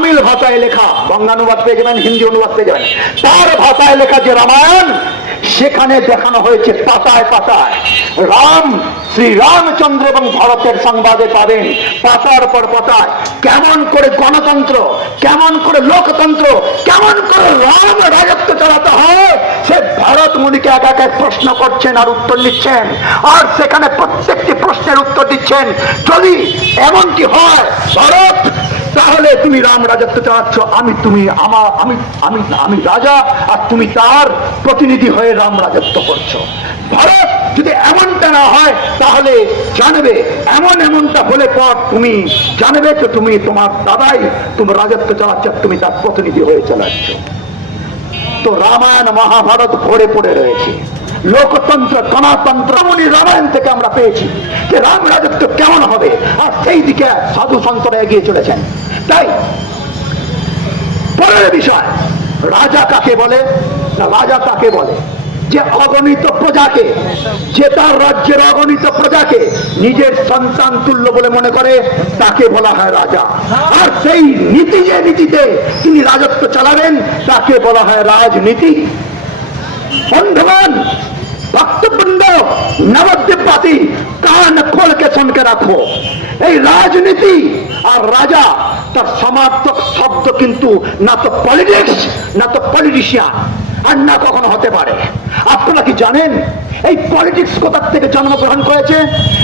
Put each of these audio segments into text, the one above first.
তামিল ভাষায় লেখা, বঙ্গানুবাদ পেয়ে যাবেন, হিন্দি অনুবাদ পেয়ে যাবেন, তার ভাষায় লেখা যে রামায়ণ, সেখানে দেখানো হয়েছে পাতায় পাতায় রাম, শ্রী রামচন্দ্র এবং ভারতের সংবাদে পাবেন পাতার পর পাতায় কেমন করে গণতন্ত্র, কেমন করে লোকতন্ত্র, কেমন করে রাম রাজত্ব চালাতে হয়, সে ভারত মুনিকে এক এক প্রশ্ন করছেন আর উত্তর নিচ্ছেন, আর সেখানে প্রত্যেকটি প্রশ্নের উত্তর দিচ্ছেন। যদি এমনটি হয় ভারত, তাহলে তুমি রাম রাজত্ব চালাচ্ছ, আমি রাজা আর তুমি তার প্রতিনিধি হয়ে রাম রাজত্ব করছো। ভারত যদি এমনটা না হয় তাহলে জানবে, এমনটা হলে পর তুমি জানবে যে তুমি, তোমার দাদাই তুমি রাজত্ব চালাচ্ছ, তুমি তার প্রতিনিধি হয়ে চালাচ্ছ। তো রামায়ণ মহাভারত ভরে পড়ে রয়েছে লোকতন্ত্র, গণতন্ত্র। রামায়ণ থেকে আমরা পেয়েছি যে রাম রাজত্ব কেমন হবে, আর সেই দিকে সাধু সন্তরা এগিয়ে চলেছেন। তাই পরের বিষয়, রাজা কাকে বলে? রাজা তাকে বলে যে অগণিত প্রজাকে, যে তার রাজ্যের অগণিত প্রজাকে নিজের সন্তান তুল্য বলে মনে করে, তাকে বলা হয় রাজা। আর সেই নীতি, যে নীতিতে তিনি রাজত্ব চালাবেন, তাকে বলা হয় রাজনীতি। বন্ধুগণ, ভক্তবৃন্দ, নবদ্বীপবাসী, কান খোলকে শুনকে রাখো। এই রাজনীতি আর রাজা, তার সমার্থক শব্দ কিন্তু না তো পলিটিক্স, না তো পলিটিশিয়ান, আর না কখনো হতে পারে। আপনারা কি জানেন এই পলিটিক্স কোথা থেকে জন্মগ্রহণ করেছে?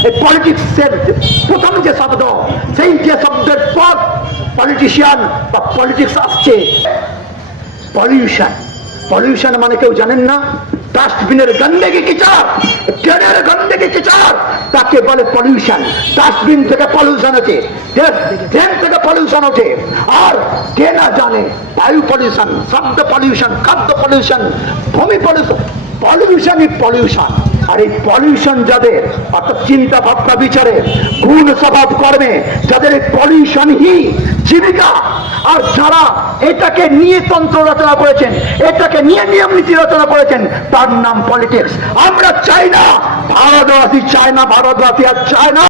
এই পলিটিক্সের প্রথম যে শব্দ, সেই যে শব্দের পর পলিটিশিয়ান বা পলিটিক্স আসছে, পলিউশন। পলিউশন মানে কেউ জানেন না? ডাস্টবিনের গন্ধেকে কিচার, ট্রেনের গন্ধেকে কিচার, তাকে বলে পলিউশন। ডাস্টবিন থেকে পলিউশন ওঠে, ট্রেন থেকে পলিউশন ওঠে, আর কে না জানে বায়ু পলিউশন, শব্দ পলিউশন, খাদ্য পলিউশন, ভূমি পলিউশন, পলিউশনই পলিউশন। আর এই পলিউশন যাদের, অর্থাৎ চিন্তা ভাবনা বিচারে, গুণ স্বভাব কর্মে যাদের এই পলিউশনই জীবিকা, আর যারা এটাকে নিয়ে তন্ত্র রচনা করেছেন, এটাকে নিয়ে নিয়ম নীতি রচনা করেছেন, তার নাম পলিটিক্স। আমরা চাই না, ভারতবাসী চায় না, ভারতবাসী আর চায় না